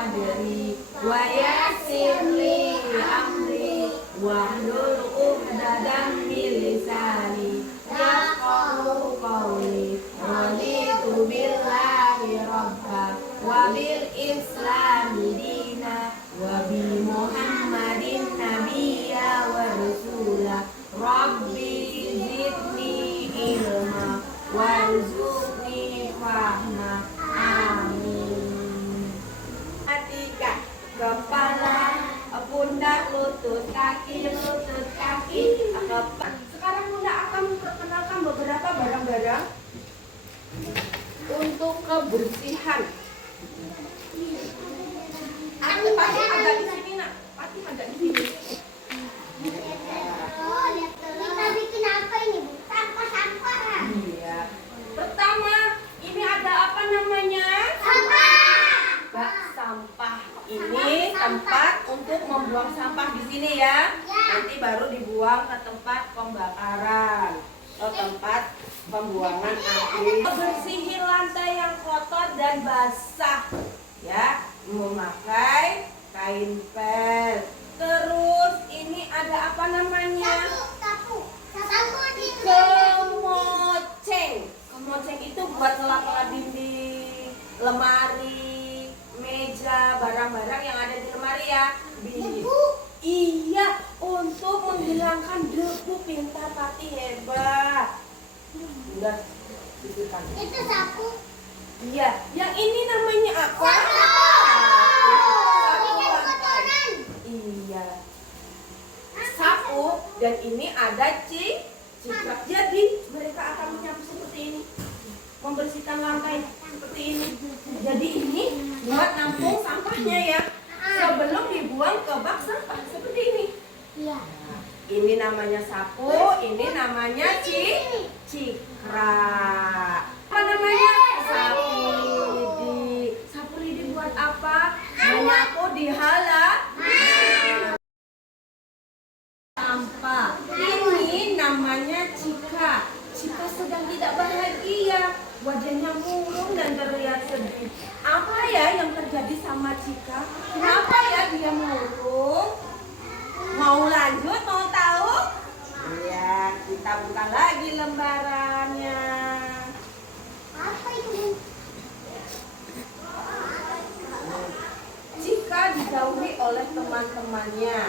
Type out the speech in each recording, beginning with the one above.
sadri wa yassir li amri wahlul 'uqdatam min lisani yafqahu qawli raditu billahi rabba wa bil islami dina wa bi muhammadin nabiyya wa rasula rabbi zidni ilma warzuqni fahma amin. Tiga, kepala, pundak, lutut kaki, sekarang Bunda akan memperkenalkan beberapa barang-barang untuk kebersihan. Pati agak di sini nak, Pati agak di sini. Kita bikin apa ini, Bu? Sampah-sampah. Iya. Pertama, ini ada apa namanya? Sampah. Bak sampah. Ini tempat untuk membuang sampah di sini ya. Nanti baru dibuang ke tempat pembakaran atau tempat pembuangan akhir. Bersihin lantai yang kotor dan basah ya, memakai kain pel. Terus ini ada apa namanya? Sapu di Kemoceng. Kemoceng itu buat ngelap-ngelap dinding, lemari, meja, barang-barang yang ada di lemari ya. debu. Iya, untuk menghilangkan debu. Pintar, Pati, hebat. Udah, sisihkan. Itu sapu. Iya, yang ini namanya apa? Ini kan kotoran. Iya. Sapu, dan ini ada ciprek. Jadi mereka akan menyapu seperti ini, membersihkan lantai seperti ini. Jadi ini buat nampung sampahnya ya, sebelum dibuang ke bak sampah seperti ini. Iya. Ini namanya sapu, ini namanya cikrak. Apa namanya? Sapu lidi. Sapu lidi buat apa? Menyapu di halaman sampah. Ini namanya Cika. Cika sedang tidak bahagia, wajahnya murung dan terlihat sedih. Apa ya yang terjadi sama Cika? Kenapa ya dia murung? Mau lanjut? Mau tahu? Iya, kita buka lagi lembarannya. Apa itu? Cika dijauhi oleh teman-temannya.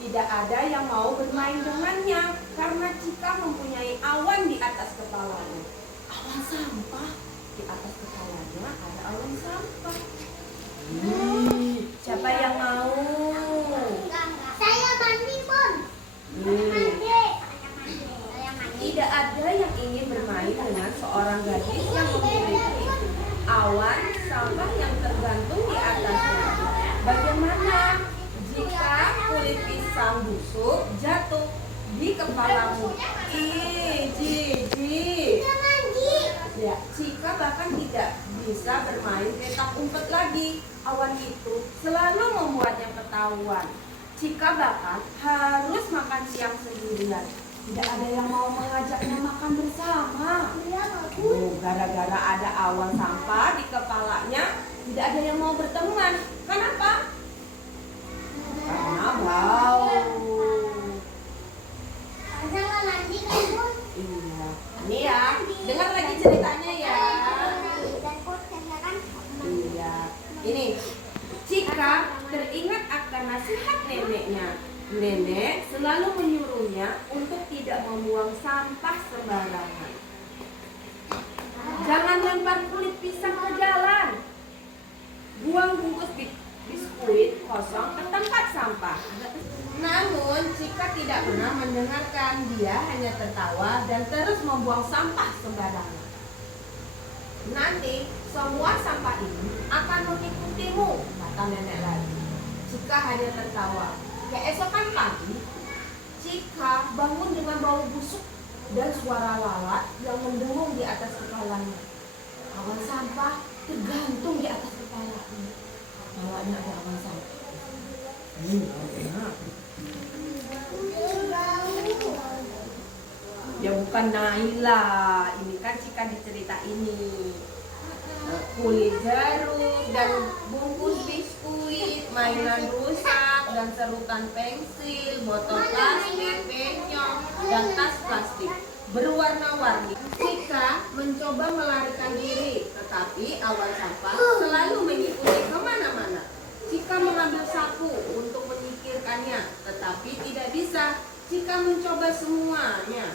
Tidak ada yang mau bermain dengannya karena Cika mempunyai awan di atas kepalanya. Awan sampah di atas kepalanya ada awan sampah. Siapa yang mau? Saya mandi, Bun. Tidak ada yang ingin bermain dengan seorang gadis yang memiliki awan sampah yang tergantung di atasnya. Bagaimana jika kulit pisang busuk jatuh di kepalamu? Jijik. Ya, Cika bahkan tidak bisa bermain petak umpet lagi. Awan itu selalu membuatnya ketahuan. Cika bahkan harus makan siang sendirian. Tidak ada yang mau mengajaknya makan bersama. Gara-gara ada awan sampah di kepalanya, tidak ada yang mau berteman. Kenapa? Karena bau. Jangan mandi kan, Bun? Iya. Ini ya, dengar lagi ceritanya ya. Iya. Ini Cika teringat akan nasihat neneknya. Nenek selalu menyuruhnya untuk tidak membuang sampah sembarangan. Jangan lempar kulit pisang ke jalan. Buang bungkus biskuit kosong ke tempat sampah. Namun Cika tidak pernah mendengarkan. Dia hanya tertawa dan terus membuang sampah sembarangan. Nanti semua sampah ini akan mengikutimu, kata nenek lagi. Cika hanya tertawa. Keesokan pagi, Cika bangun dengan bau busuk dan suara lalat yang mendengung di atas kepalanya. Awan sampah tergantung di atas kepalanya. Kepalanya ada awan sampah. Ya bukan Naila, ini kan Cika di cerita ini. Kulit jeruk dan bungkus biskuit mainan rusak dan serutan pensil, botol plastik, penyok, dan tas plastik berwarna-warni. Cika mencoba melarikan diri, tetapi awan sampah selalu mengikuti kemana-mana. Cika mengambil sapu untuk menyingkirkannya, tetapi tidak bisa. Cika mencoba semuanya.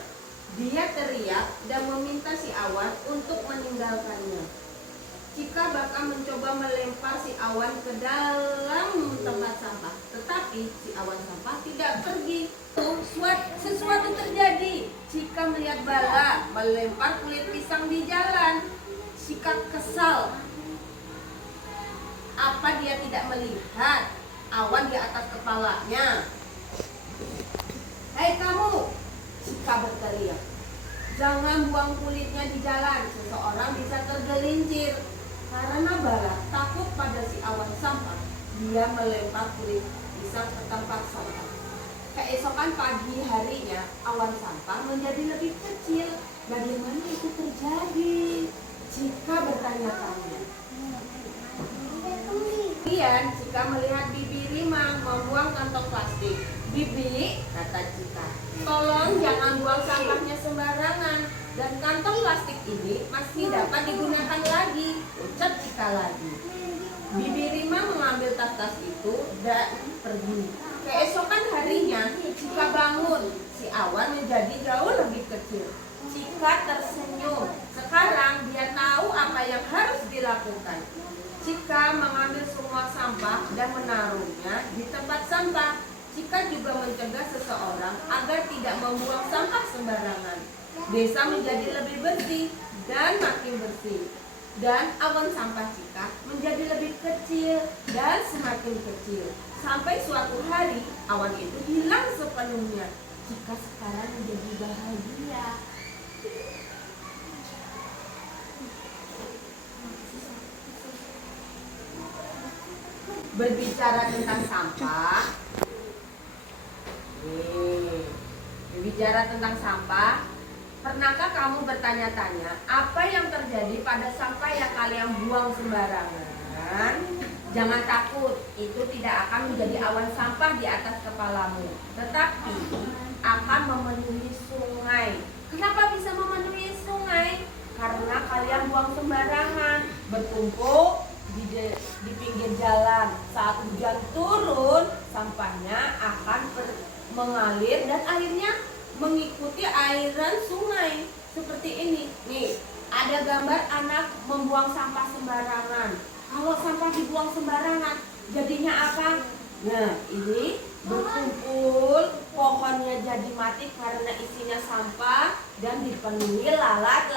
Dia teriak dan meminta si awan untuk meninggalkannya. Cika bahkan mencoba melempar si awan ke dalam tempat sampah, tetapi si awan sampah tidak pergi. Sesuatu terjadi. Cika melihat bala melempar kulit pisang di jalan. Cika kesal. Apa dia tidak melihat awan di atas kepalanya? Hei kamu! Cika berteriak. Jangan buang kulitnya di jalan. Seseorang bisa tergelincir. Karena bala takut pada si awan sampah, dia melempar kulit pisang ke tempat sampah. Keesokan pagi harinya, awan sampah menjadi lebih kecil. Bagaimana itu terjadi? Cika bertanya-tanya. Kemudian Cika melihat Bibi Rimang membuang kantong plastik. Bibi, kata Cika, tolong jangan buang sampahnya sembarangan. Dan kantong plastik ini masih dapat digunakan lagi. Ucap Cika lagi. Bibi Rimang mengambil tas-tas itu dan pergi. Keesokan harinya, Cika bangun. Si awan menjadi jauh lebih kecil. Cika tersenyum. Sekarang dia tahu apa yang harus dilakukan. Cika mengambil semua sampah dan menaruhnya di tempat sampah. Cika juga mencegah seseorang agar tidak membuang sampah sembarangan. Desa menjadi lebih bersih dan makin bersih. Dan awan sampah Cika menjadi lebih kecil dan semakin kecil. Sampai suatu hari awan itu hilang sepenuhnya. Cika sekarang menjadi bahagia. Berbicara tentang sampah. Berbicara tentang sampah. Pernahkah kamu bertanya-tanya apa yang terjadi pada sampah yang kalian buang sembarangan? Jangan takut, itu tidak akan menjadi awan sampah di atas kepalamu, tetapi akan memenuhi sungai. Kenapa bisa memenuhi sungai? Karena kalian buang sembarangan, bertumpuk di pinggir jalan. Saat hujan turun, sampahnya akan mengalir dan akhirnya mengikuti aliran sungai seperti ini. Nih, ada gambar anak membuang sampah sembarangan. Kalau sampah dibuang sembarangan, jadinya apa? Nah, ini berkumpul, pohonnya jadi mati karena isinya sampah dan dipenuhi lalat.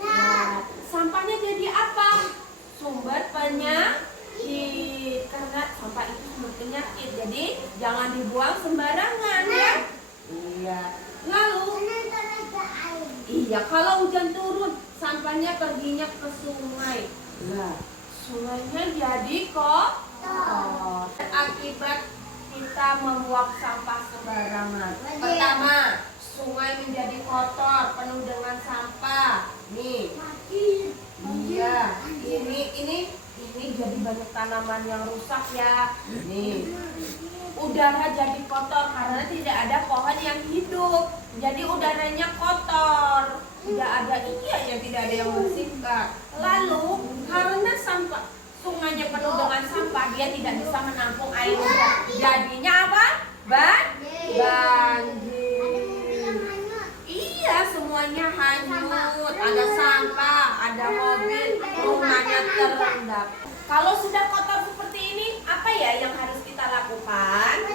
Nah, sampahnya jadi apa? Sumber penyakit. Karena sampah itu sumber penyakit. Jadi jangan dibuang sembarangan ya. Iya. Lalu, iya, kalau hujan turun, sampahnya perginya ke sungai. Nah, sungainya jadi kotor. Akibat kita membuang sampah sembarangan. Pertama, sungai menjadi kotor, penuh dengan sampah. Nih, iya, ini jadi banyak tanaman yang rusak ya. Nih, udara jadi kotor karena tidak ada pohon yang hidup. Jadi udaranya kotor. Tidak ada yang tidak ada yang bersihkan. Lalu karena sampah sungainya penuh dengan sampah, dia tidak bisa menampung air hujan. Jadinya apa? Banjir. Iya, semuanya hanyut. Ada sampah, ada mobil, rumahnya terendam. Kalau sudah kotor seperti ini, apa ya yang harus kita lakukan?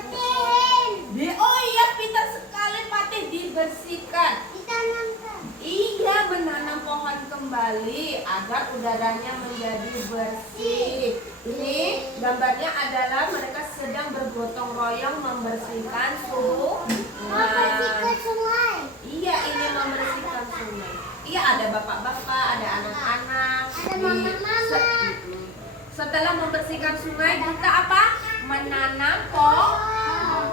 Oh iya, pintar sekali Patih, dibersihkan. Ditanamkan. Iya, menanam pohon kembali agar udaranya menjadi bersih. Ini gambarnya adalah mereka sedang bergotong royong membersihkan Membersihkan sungai. Iya, ini membersihkan sungai. Iya, ada bapak-bapak, ada anak-anak. Ada mama-mama. Setelah membersihkan sungai, kita apa? Menanam pohon.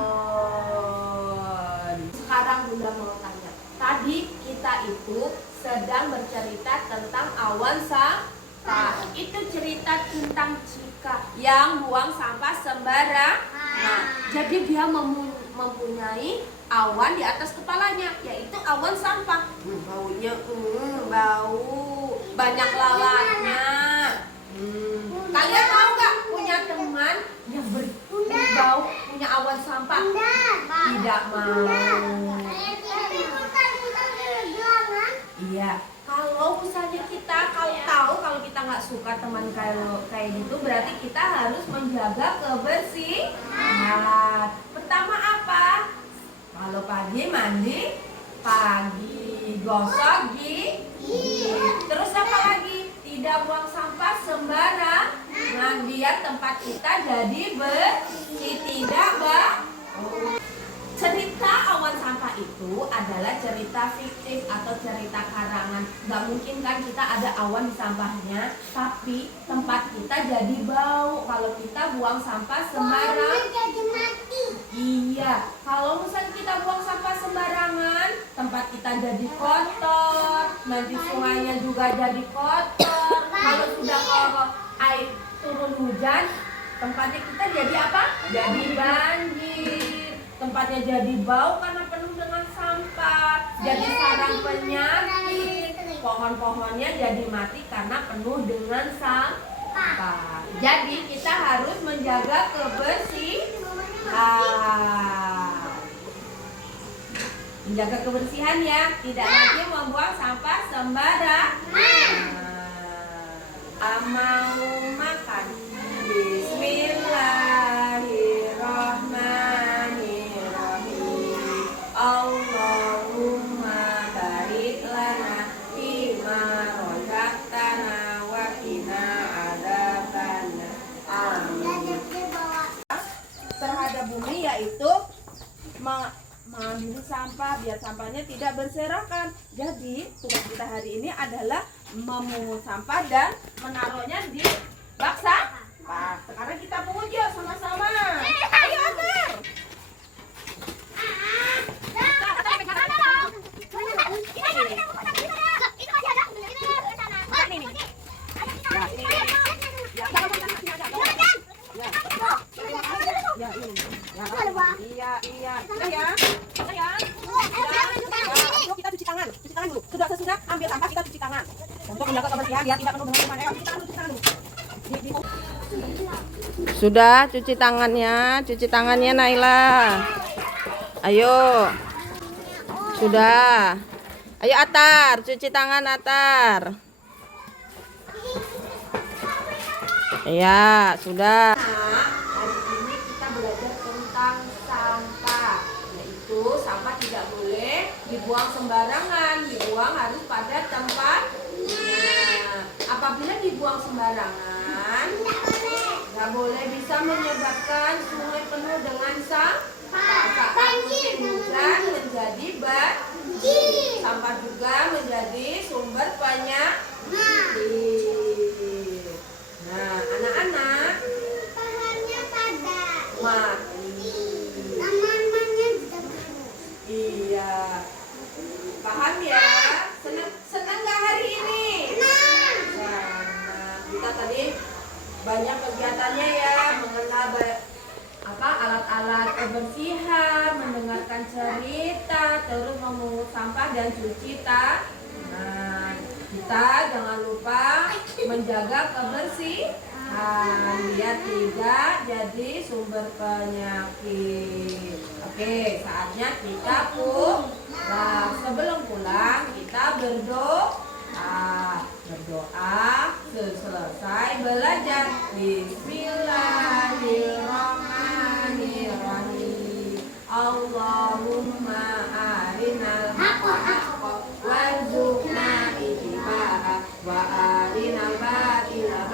Sekarang Bunda mau tanya. Tadi kita itu sedang bercerita tentang awan sampah. Itu cerita tentang Cika. Cika yang buang sampah sembarangan. Jadi dia mempunyai awan di atas kepalanya, yaitu awan sampah. Baunya bau, banyak lalatnya. Kalian tahu nggak punya teman yang berbau punya awan sampah? Tidak mau. Iya. Kalau misalnya kita kalau kita nggak suka teman kayak gitu, berarti kita harus menjaga kebersihan. Pertama apa? Kalau pagi mandi pagi, gosok gigi. Terus apa lagi? Tidak buang sampah sembarangan, biar tempat kita jadi bersih, tidak bau. Cerita awan sampah itu adalah cerita fiktif atau cerita karangan. Gak mungkin kan kita ada awan di sampahnya, tapi tempat kita jadi bau kalau kita buang sampah sembarangan. Iya, kalau misalnya kita buang sampah sembarangan, tempat kita jadi kotor, nanti sungainya juga jadi kotor. Kalau sudah air turun hujan, tempatnya kita jadi apa? Jadi banjir. Tempatnya jadi bau karena penuh dengan sampah, jadi sarang penyakit. Pohon-pohonnya jadi mati karena penuh dengan sampah. Jadi kita harus menjaga kebersihan. Menjaga kebersihan ya, tidak lagi membuang sampah sembarangan. Mau makan. Bismillahirrahmanirrahim. Allahumma barik lana fima razaqtana wa qina adzabannar. Amin. Terhadap bumi yaitu mengambil sampah biar sampahnya tidak berserakan. Jadi tugas kita hari ini adalah memungut sampah dan menaruhnya di bak sampah. Sekarang kita pungut yuk sama-sama. Ayo Agar. Iya. Yuk kita cuci tangan dulu. Sesudah ambil sampah kita cuci tangan. Untuk menjaga kebersihan biar tidak penuh dengan kuman. Ayo cuci tangan dulu. Sudah cuci tangannya Naila. Ayo. Sudah. Ayo Atar, cuci tangan Atar. Ya, sudah. Hari ini kita belajar tentang sampah. Yaitu sampah tidak boleh dibuang sembarangan, dibuang harus pada tempatnya. Apabila dibuang sembarangan, nggak boleh, bisa menyebabkan sungai penuh dengan sampah. Saat musim hujan menjadi banjir. Sampah juga menjadi sumber penyakit. Nah, anak-anak, Bahannya padat. mati. Tanamannya juga Iya. Paham ya? Senang nggak hari ini? Senang. Nah, kita tadi banyak kegiatannya ya, mengenal alat-alat kebersihan, mendengarkan cerita, terus memungut sampah dan cuci tangan. Kita jangan lupa menjaga kebersihan biar tidak jadi sumber penyakit. Oke, saatnya kita pulang. Sebelum pulang kita berdoa selesai belajar. Bismillahirrahmanirrahim. Allahumma arinal haqqa warzuqna ittiba'ah wa arinal batila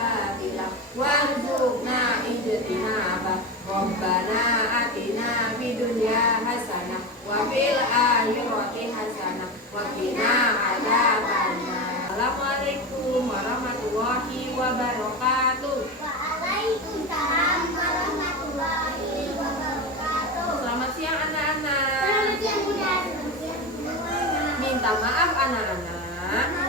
warzuqna ijtinabah. Rabbana atina fid dunya hasanah wa fil akhirati hasanah wa qina adzabannar. Assalamualaikum warahmatullahi wabarakatuh. Waalaikumsalam warahmatullahi wabarakatuh. Selamat siang anak-anak. Selamat siang Bunda. Minta maaf anak-anak